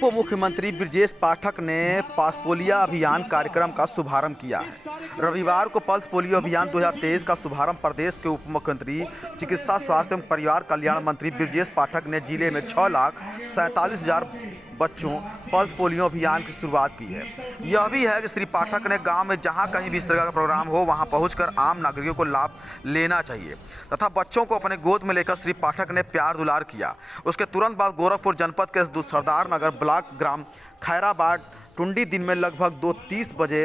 उप मुख्यमंत्री ब्रजेश पाठक ने पल्स पोलियो अभियान कार्यक्रम का शुभारंभ किया है। रविवार को पल्स पोलियो अभियान 2023 का शुभारंभ प्रदेश के उप मुख्यमंत्री चिकित्सा स्वास्थ्य एवं परिवार कल्याण मंत्री ब्रजेश पाठक ने जिले में 6,47,000 बच्चों पल्स पोलियो अभियान की शुरुआत की है। यह भी है कि श्री पाठक ने गांव में जहां कहीं भी इस तरह का प्रोग्राम हो वहां पहुंचकर आम नागरिकों को लाभ लेना चाहिए तथा बच्चों को अपने गोद में लेकर श्री पाठक ने प्यार दुलार किया। उसके तुरंत बाद गोरखपुर जनपद के सरदार नगर ब्लॉक ग्राम खैराबाद टुंडी दिन में लगभग 2:30 बजे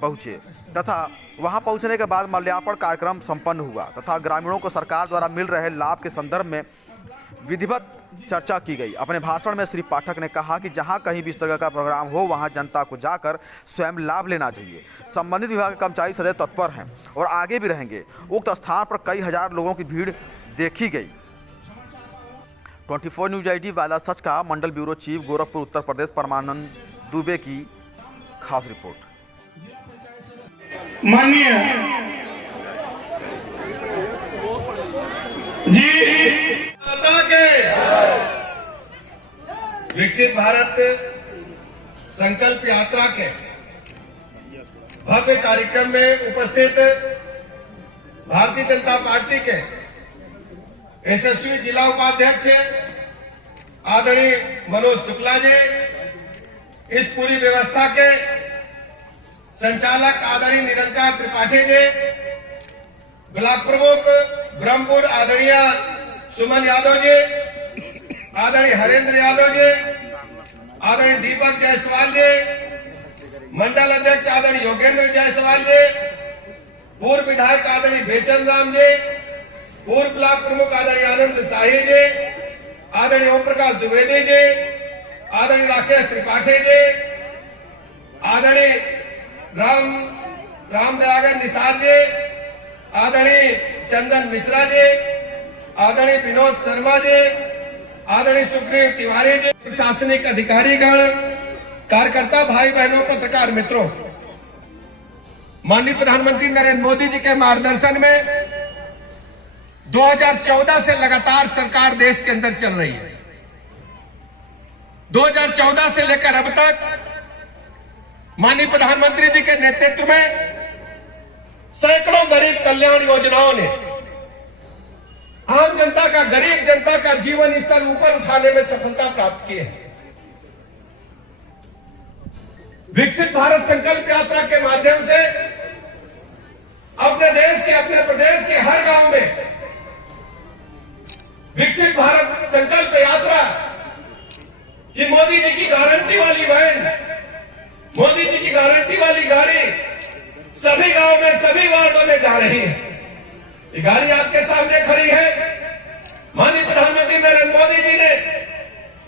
पहुंचे तथा वहां पहुंचने के बाद माल्यार्पण कार्यक्रम संपन्न हुआ तथा ग्रामीणों को सरकार द्वारा मिल रहे लाभ के संदर्भ में विधिवत चर्चा की गई। अपने भाषण में श्री पाठक ने कहा कि जहां कहीं भी इस तरह का प्रोग्राम हो वहां जनता को जाकर स्वयं लाभ लेना चाहिए। संबंधित विभाग के कर्मचारी सदैव तत्पर हैं और आगे भी रहेंगे। उक्त स्थान पर कई हजार लोगों की भीड़ देखी गई। 24 न्यूज ID वाला सच का मंडल ब्यूरो चीफ गोरखपुर उत्तर प्रदेश परमानंद दुबे की खास रिपोर्ट। माननीय जी विकसित भारत संकल्प यात्रा के भव्य कार्यक्रम में उपस्थित भारतीय जनता पार्टी के यशस्वी जिला उपाध्यक्ष आदरणीय मनोज शुक्ला जी, इस पूरी व्यवस्था के संचालक आदरणीय निरंकार त्रिपाठी जी, ब्लॉक प्रमुख ब्रह्मपुर आदरणीय सुमन यादव जी, आदरणीय हरेंद्र यादव जी, आदरणीय दीपक जायसवाल जी, मंडल अध्यक्ष आदरणीय योगेंद्र जायसवाल जी, पूर्व विधायक आदरणीय बेचन राम जी, पूर्व ब्लॉक प्रमुख आदरणीय आनंद शाही जी, आदरणीय ओम प्रकाश द्विवेदी जी, आदरणीय राकेश त्रिपाठी जी, आदरणीय रामदयागर निषाद जी, आदरणीय चंदन मिश्रा जी, आदरणीय विनोद शर्मा जी, आदरणीय सुग्रीव तिवारी जी, प्रशासनिक अधिकारीगण, कार्यकर्ता भाई बहनों, पत्रकार मित्रों, माननीय प्रधानमंत्री नरेंद्र मोदी जी के मार्गदर्शन में 2014 से लगातार सरकार देश के अंदर चल रही है। 2014 से लेकर अब तक माननीय प्रधानमंत्री जी के नेतृत्व में सैकड़ों गरीब कल्याण योजनाओं ने आम जनता का, गरीब जनता का जीवन स्तर ऊपर उठाने में सफलता प्राप्त की है। विकसित भारत संकल्प यात्रा के माध्यम से अपने देश के, अपने प्रदेश के हर गांव में विकसित भारत संकल्प यात्रा की मोदी जी की गारंटी वाली वैन, मोदी जी की गारंटी वाली गाड़ी सभी गांव में, सभी वार्डों में जा रही है। ये गाड़ी आपके सामने खड़ी है। माननीय प्रधानमंत्री नरेंद्र मोदी जी ने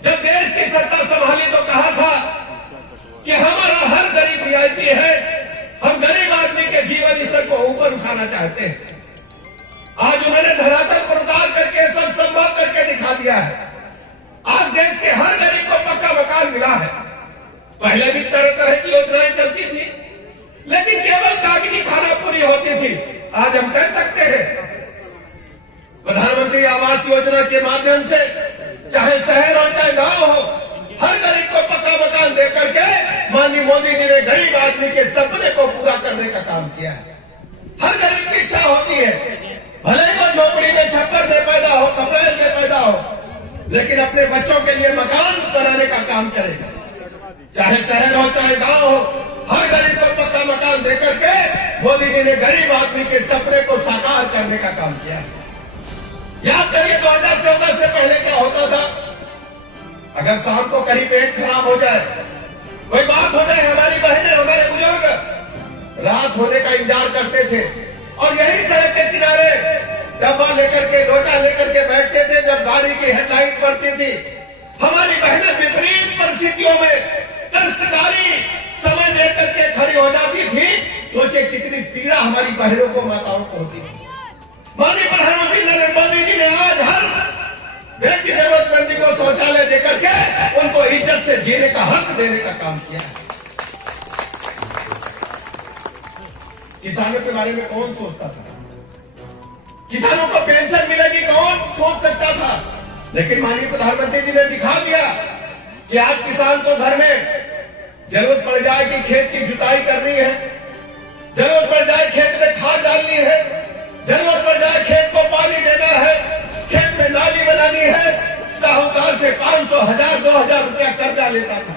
जब देश की सत्ता संभाली तो कहा था कि हमारा हर गरीब VIP है, हम गरीब आदमी के जीवन स्तर को ऊपर उठाना चाहते हैं। आज उन्होंने धरातल पर उतार करके सब संभव करके दिखा दिया है। आज देश के हर गरीब को पक्का मकान मिला है। पहले भी तरह तरह की योजनाएं चलती थी लेकिन केवल कागजी खाना पूरी होती थी। आज हम कह सकते हैं प्रधानमंत्री आवास योजना के माध्यम से चाहे शहर हो चाहे गांव हो, हर गरीब को पक्का मकान दे करके माननीय मोदी जी ने गरीब आदमी के सपने को पूरा करने का काम किया है। हर गरीब की इच्छा होती है, भले ही वो झोपड़ी में, छप्पर में पैदा हो, कपड़े में पैदा हो, लेकिन अपने बच्चों के लिए मकान बनाने का काम करेगा। चाहे शहर हो चाहे गांव हो, हर गरीब को पक्का मकान देकर के मोदी जी ने गरीब आदमी के सपने को साकार करने का काम किया है। याद करिए 2014 से पहले क्या होता था। अगर शाम को कहीं पेट खराब हो जाए, कोई बात हो जाए, हमारी बहनें, हमारे बुजुर्ग रात होने का इंतजार करते थे और यही सड़क के किनारे डब्बा लेकर के, लोटा लेकर के बैठते थे। जब गाड़ी की हेडलाइट पड़ती थी, हमारी बहनें विपरीत परिस्थितियों में कष्टकारी समय लेकर के खड़ी हो जाती थी। सोचे कितनी पीड़ा हमारी बहनों को, माताओं को होती थी। माननीय प्रधानमंत्री नरेंद्र मोदी जी ने आज हर व्यक्ति जरूरतमंदी को शौचालय देकर के उनको इज्जत से जीने का हक देने का काम किया है। किसानों के बारे में कौन सोचता था? किसानों को पेंशन मिलेगी कौन सोच सकता था? लेकिन माननीय प्रधानमंत्री जी ने दिखा दिया कि आज किसान को घर में जरूरत पड़ जाए कि खेत की जुताई करनी है, जरूरत पड़ जाए खेत में खाद डालनी है, जरूरत पड़ जाए खेत को पानी देना है, खेत में नाली बनानी है, साहूकार से 500, 1000, 2000 रुपया कर्जा लेता था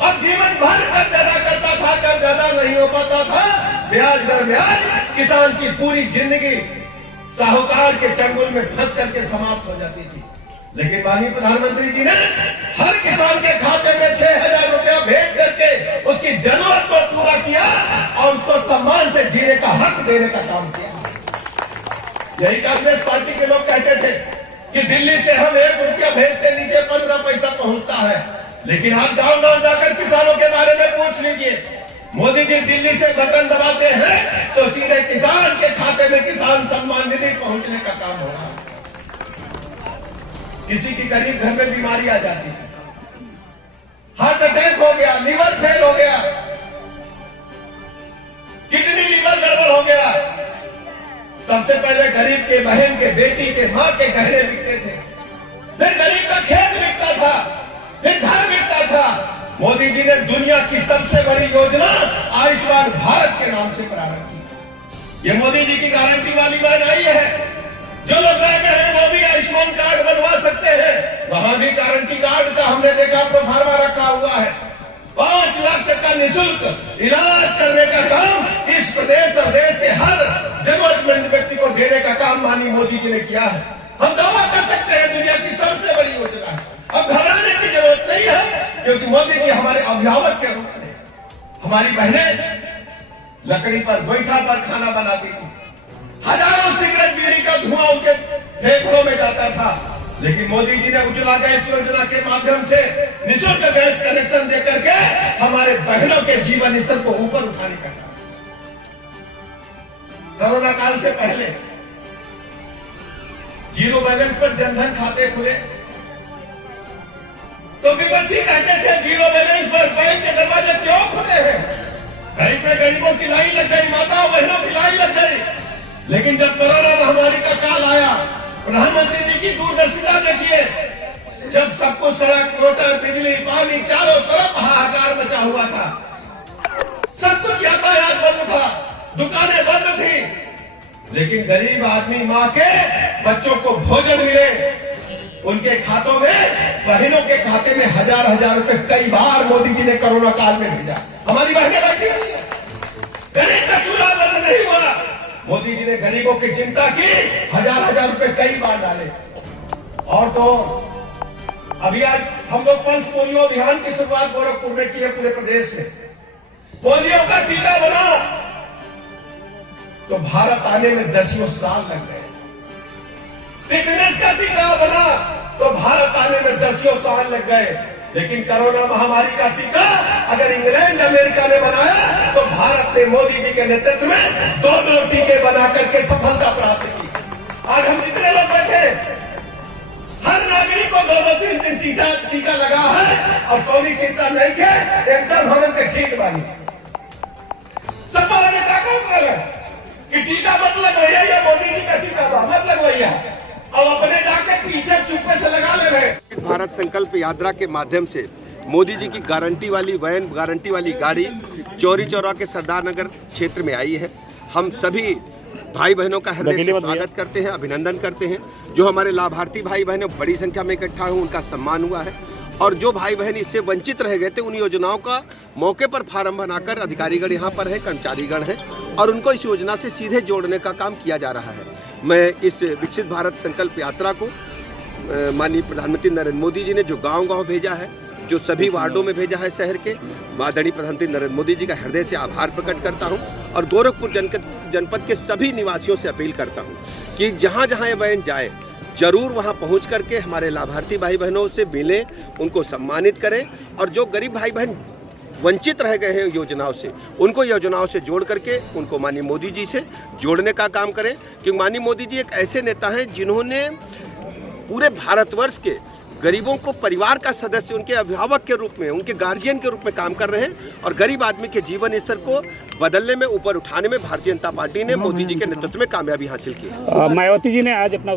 और जीवन भर कर्ज अदा करता था। कर्ज अदा नहीं हो पाता था, ब्याज दर ब्याज किसान की पूरी जिंदगी साहूकार के चंगुल में फंस करके समाप्त हो जाती थी। लेकिन माननीय प्रधानमंत्री जी ने हर किसान के खाते में 6000 रुपया भेज करके उसकी जरूरत को पूरा किया और उसको सम्मान से जीने का हक देने का काम किया। यही कांग्रेस पार्टी के लोग कहते थे कि दिल्ली से हम 1 रुपया भेजते नीचे 15 पैसा पहुंचता है, लेकिन आप गांव गांव जाकर किसानों के बारे में पूछ लीजिए। मोदी जी दिल्ली से बटन दबाते हैं तो सीधे किसान के खाते में किसान सम्मान निधि पहुंचने का काम हो रहा है। किसी की गरीब घर में बीमारी आ जाती है, हार्ट अटैक हो गया, लीवर फेल हो गया, किडनी लीवर गड़बड़ हो गया, सबसे पहले गरीब के बहन के बेटी के मां के गहने बिकते थे, फिर गरीब का खेत बिकता था, फिर घर बिकता था। मोदी जी ने दुनिया की सबसे बड़ी योजना आयुष्मान भारत के नाम से प्रारंभ की। ये मोदी जी की गारंटी वाली बात आई है। जो लोग रह गए हैं वो भी आयुष्मान कार्ड बनवा सकते हैं, वहां भी गारंटी कार्ड का हमने देखा प्रोफार्मा रखा हुआ है। 5 लाख तक का निःशुल्क इलाज करने का काम इस प्रदेश और देश के हर जरूरतमंद व्यक्ति को देने का काम माननीय मोदी जी ने किया है। हम दावा कर सकते हैं दुनिया की सबसे बड़ी योजना है। अब घबराने की जरूरत नहीं है, क्योंकि मोदी जी हमारे अभिभावक के रूप में हमारी बहनें लकड़ी पर गोईठा पर खाना बनाती थी, हजारों सिगरेट बीड़ी का धुआं उनके फेफड़ों में जाता था, लेकिन मोदी जी ने उज्ज्वला गैस योजना के माध्यम से निःशुल्क गैस कनेक्शन देकर के हमारे बहनों के जीवन स्तर को ऊपर उठाने का काम। कोरोना काल से पहले जीरो बैलेंस पर जनधन खाते खुले तो विपक्षी कहते थे जीरो बैलेंस पर बैंक के दरवाजे क्यों खुले हैं, बैंक में गरीबों की लाइन लग गई, माताओं बहनों की लाइन लग गई। लेकिन जब कोरोना महामारी का काल आया, प्रधानमंत्री जी की दूरदर्शिता देखिए, जब सब कुछ सड़क, मोटर, बिजली, पानी चारों तरफ हाहाकार मचा हुआ था, सब कुछ यातायात बंद था, दुकानें बंद थी, लेकिन गरीब आदमी माँ के बच्चों को भोजन मिले, उनके खातों में, बहनों के खाते में 1000-1000 रुपए कई बार मोदी जी ने कोरोना काल में भेजा। हमारी बहनें बैठी हुई है, गरीब का चूल्हा बंद नहीं हुआ। मोदी जी ने गरीबों की चिंता की, 1000-1000 रुपए कई बार डाले। और तो अभी आज हम लोग पल्स पोलियो अभियान की शुरुआत गोरखपुर में की है, पूरे प्रदेश में पोलियो का टीका बना तो भारत आने में 10 साल लग गए। टिटनेस का टीका बना तो भारत आने में 10 साल लग गए। लेकिन कोरोना महामारी का टीका अगर इंग्लैंड अमेरिका ने बनाया तो भारत ने मोदी जी के नेतृत्व में 2 टीके बना करके सफलता प्राप्त की। आज हम जितने लोग बैठे, हर नागरिक को 2-3 टीका लगा है और कोई चिंता नहीं है, एकदम हम उनके ठीक बानी। सब नेता का मतलब है कि टीका मत लगवाइया, या मोदी जी का टीका मत लगवाइया, अब अपने जाके पीछे चुप्पे से लगा ले रहे। भारत संकल्प यात्रा के माध्यम से मोदी जी की गारंटी वाली वैन, गारंटी वाली गाड़ी चौरी चौरा के सरदार नगर क्षेत्र में आई है। हम सभी भाई बहनों का हृदय से स्वागत करते हैं, अभिनंदन करते हैं। जो हमारे लाभार्थी भाई बहनों बड़ी संख्या में इकट्ठा हुए, उनका सम्मान हुआ है। और जो भाई बहन इससे वंचित रह गए थे, उन योजनाओं का मौके पर फार्म बनाकर अधिकारीगण यहाँ पर है, कर्मचारीगण हैं, और उनको इस योजना से सीधे जोड़ने का काम किया जा रहा है। मैं इस विकसित भारत संकल्प यात्रा को माननीय प्रधानमंत्री नरेंद्र मोदी जी ने जो गांव-गांव भेजा है, जो सभी वार्डों में भेजा है शहर के, माननीय प्रधानमंत्री नरेंद्र मोदी जी का हृदय से आभार प्रकट करता हूं। और गोरखपुर जनपद के सभी निवासियों से अपील करता हूं कि जहां जहां ये वैन जाए, जरूर वहां पहुंच करके हमारे लाभार्थी भाई बहनों से मिलें, उनको सम्मानित करें। और जो गरीब भाई बहन वंचित रह गए हैं योजनाओं से, उनको योजनाओं से जोड़ करके उनको माननीय मोदी जी से जोड़ने का काम करें। क्योंकि माननीय मोदी जी एक ऐसे नेता हैं जिन्होंने पूरे भारतवर्ष के गरीबों को परिवार का सदस्य, उनके अभिभावक के रूप में, उनके गार्जियन के रूप में काम कर रहे हैं। और गरीब आदमी के जीवन स्तर को बदलने में, ऊपर उठाने में भारतीय जनता पार्टी ने मोदी जी के नेतृत्व में कामयाबी हासिल की है। मायावती जी ने आज अपना